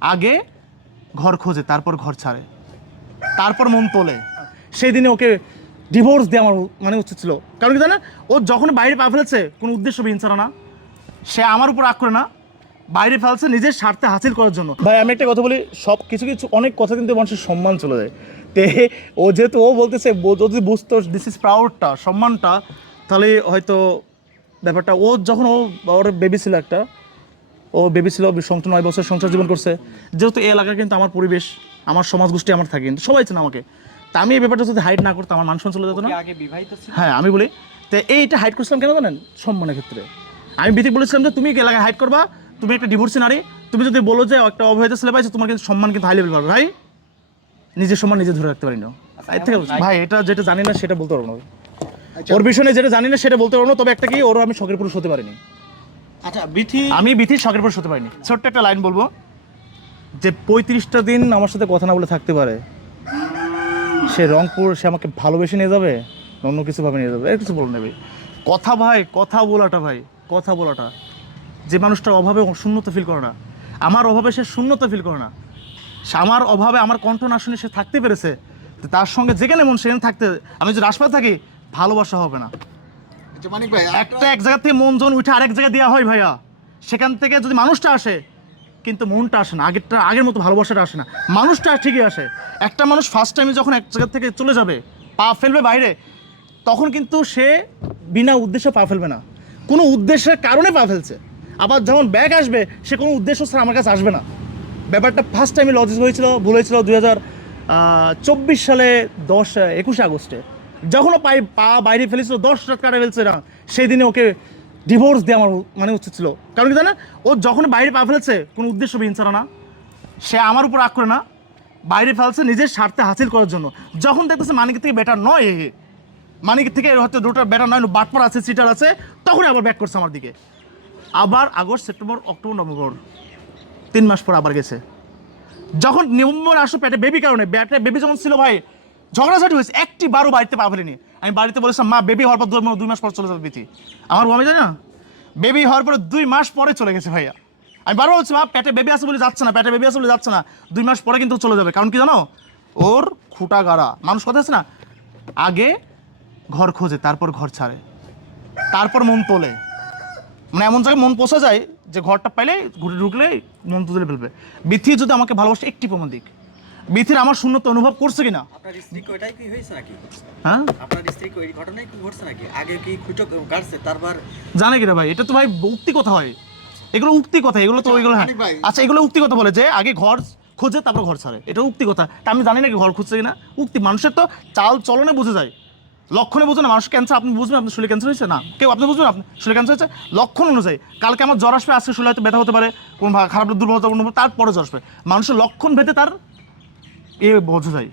আগে ঘর খোঁজে, তারপর ঘর ছাড়ে। তারপর মন তোলে। সেই দিনে ওকে ডিভোর্স দেওয়া আমার মানে উচিত ছিল। কারণ কি জানেন ও যখন বাইরে পা ফেলেছে, কোনো উদ্দেশ্যবিহীন ছাড়া না। সে আমার উপর আগ করে না। বাইরে ফেলছে নিজের স্বার্থে হাসিল করার জন্য। ভাই, আমি একটা কথা বলি, সব কিছু কিছু অনেক কথা কিন্তু মানুষের সম্মান চলে যায়। তে, ও যেহেতু ও বলতেছে যদি বুঝতো দিস ইজ প্রাউডটা সম্মানটা তাহলে হয়তো ব্যাপারটা, ও যখন ও, ওর বেবি ছিল একটা ও বেবি ছিল সংসার নয় বছর সংসার জীবন করছে। যেহেতু এই এলাকা কিন্তু আমার পরিবেশ আমার সমাজ গোষ্ঠী আমার থাকে কিন্তু সবাই চেনে আমাকে। তা আমি এই ব্যাপারটা যদি হাইড না করতাম আমার মান সম্মান চলে যেত না। হ্যাঁ আমি বলি তো এইটা হাইড করছিলাম কেন জানেন? সম্মানের ক্ষেত্রে। আমি বিতি বলেছিলাম যে তুমি এলাকায় হাইড করবা? তুমি একটা ডিভোর্সি নারী তুমি যদি বলো যে একটা অবৈধ ছেলে পাইছে তোমার কিন্তু সম্মান কিন্তু হাই লেভেল পাবে ভাই নিজের সম্মান নিজে ধরে রাখতে পারি না। থেকে ভাই এটা যেটা জানি না সেটা বলতে পারব না। ওর বিষয়ে যেটা জানি না সেটা বলতে পারব না তবে একটা কি ওর আমি শখের পুরুষ হতে পারিনি। আচ্ছা বিথি আমি বিথির শখের পুরুষ হতে পারিনি। ছোট্ট একটা লাইন বলব, যে পঁয়ত্রিশটা দিন আমার সাথে কথা না বলে থাকতে পারে। সে রংপুর, সে আমাকে ভালোবেসে নিয়ে যাবে অন্য কিছু ভাবে নিয়ে যাবে? এর কিছু বলে নেবে কথা ভাই, কথা বলাটা ভাই, কথা বলাটা। যে মানুষটার অভাবে শূন্যতা ফিল করে না। আমার অভাবে সে শূন্যতা ফিল করে না। সে আমার অভাবে আমার কণ্ঠ না শুনে সে থাকতে পেরেছে। তার সঙ্গে যেখানে মন সেখানে থাকতে আমি যদি রাজপাত থাকি, ভালোবাসা হবে না। আচ্ছা, মানিক ভাই একটা এক জায়গা থেকে মন যখন উঠে আরেক জায়গায় দেওয়া হয় ভাইয়া। সেখান থেকে যদি মানুষটা আসে কিন্তু মনটা আসে না আগেরটা আগের মতো ভালোবাসাটা আসে না। মানুষটা ঠিকই আসে। একটা মানুষ ফার্স্ট টাইমে যখন এক জায়গা থেকে চলে যাবে পা ফেলবে বাইরে তখন কিন্তু সে বিনা উদ্দেশ্যে পা ফেলবে না। কোনো উদ্দেশ্যের কারণে পা ফেলছে। আবার যখন ব্যাগ আসবে সে কোনো উদ্দেশ্য ছাড়া আমার কাছে আসবে না। ব্যাপারটা ফার্স্ট টাইমে লজিক হয়েছিল ভুল হয়েছিল দুই হাজার চব্বিশ সালে দশ একুশে আগস্টে। যখন ও পাই পা বাইরে ফেলেছিল, দশ রাত কাটা ফেলছে না সেই দিনে ওকে ডিভোর্স দেওয়া আমার মানে উচিত ছিল। কারণ কি জানেন? ও যখন বাইরে পা ফেলেছে, কোনো উদ্দেশ্যবিহীন ছাড়া না। সে আমার উপর আগ করে না। বাইরে ফেলছে নিজের স্বার্থে হাসিল করার জন্য। যখন দেখতেছে মানিকের থেকে বেটার নয় এ মানিকের থেকে হয়তো দুটো বেটার নয়, বাটপার আছে সিটার আছে, তখনই আবার ব্যাক করছে আমার দিকে। আবার আগস্ট, সেপ্টেম্বর, অক্টোবর, নভেম্বর, তিন মাস পর আবার গেছে। যখন নভেম্বর আসো, পেটে বেবি কারণে, পেটে বেবি যখন ছিল ভাই ঝগড়াঝাটি হয়েছে, একটি বারো বাড়িতে পা ফেলেনি আমি বাড়িতে বলেছিলাম, মা বেবি হওয়ার পর দুই মাস পর চলে যাবে বিথি। আমার বমি জানি না বেবি হওয়ার পরে দুই মাস পরে চলে গেছে ভাইয়া। আমি বারবার বলছি, মা, পেটে বেবি আছে বলে যাচ্ছে না, পেটে বেবি আছে বলে যাচ্ছে না, দুই মাস পরে কিন্তু চলে যাবে। কারণ কি জানো, ওর খুঁটা গাড়া। মানুষ কথা আছে না, আগে ঘর খোঁজে, তারপর ঘর ছাড়ে, তারপর মন তোলে। মানে এমন জায়গায় মন পোষা যায় যে ঘরটা পাইলে ঘুরে ঢুকলে মন তুলে ফেলবে। বিথি যদি আমাকে ভালোবাসে, একটি প্রমাণ দিক। বিথির আমার শূন্যতা অনুভব করছে কিনা? আপনার স্ত্রী কি ওইটাই কি হয়েছে নাকি? হ্যাঁ? আপনার স্ত্রী কি ওই ঘটনায় কি ঘটছে নাকি? আগে কি খুঁটো তারপর জানে কিনা ভাই? এটা তো ভাই উক্তি কথা হয়। এগুলো উক্তি কথা এগুলো তো ওইগুলো হ্যাঁ আচ্ছা এগুলো উক্তি কথা বলে যে আগে ঘর খোঁজে তারপর ঘর ছাড়ে। এটা উক্তি কথা। তা আমি জানি না কি ঘর খুঁজছে কিনা। উক্তি মানুষের তো চাল চলনে বুঝে যায়। লক্ষণে বুঝে না মানুষ ক্যান্সার আপনি বুঝবেন আপনার শুলে ক্যান্সার হয়েছে? না। কেউ আপনি বুঝবেন আপনি শুলে ক্যান্সার হয়েছে? লক্ষণ অনুযায়ী। কালকে আমার জ্বর আসবে আজকে শুলে হয়তো ব্যথা হতে পারে কোন খারাপ দুর্বলতা অনুভব তারপরে জ্বর আসবে। মানুষের লক্ষণ ভেদে তার এ বোঝা যায়